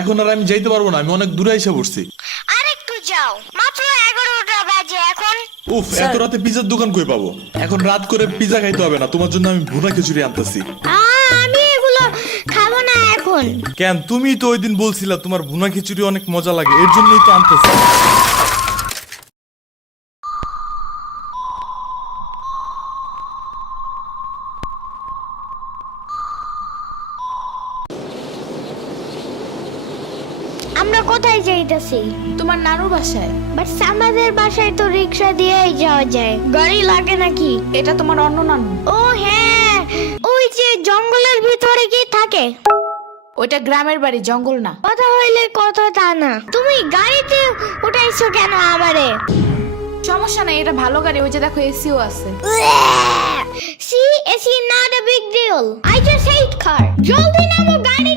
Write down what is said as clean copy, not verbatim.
এখন আর আমি যাইতে পারবো না, আমি অনেক দূরে এসে পড়ছি। আরেকটু যাও, মাত্র 11টা বাজে এখন। উফ, এত রাতে পিজার দোকান কই পাবো? এখন রাত করে পিজা খাইতে হবে না, তোমার জন্য আমি ভুনা খিচুড়ি আনতেছি। আমি এগুলো খাবো না এখন। কেন? তুমি তো ওই দিন বলছিলা তোমার ভুনা খিচুড়ি অনেক মজা লাগে, এর জন্যই তো আনতেছি। আমরা কোথায় যাইতেছি? তোমার নানুর বাসায়। বাট আমাদের বাসায় তো রিক্সা দিয়েই যাওয়া যায়, গাড়ি লাগে নাকি? এটা তোমার অন্য নানু। ও হ্যাঁ, ওই যে জঙ্গলের ভিতরে কি থাকে? ওইটা গ্রামের বাড়ি, জঙ্গল না। কথা হইলে কথা তা না। তুমি গাড়িতে উঠাইছো কেন আমারে? সমস্যা নাই, এটা ভালো গাড়ি। ওই যে দেখো, এসিও আছে। See, it's not a big deal. I just hate car. জলদি নামো, গাড়ি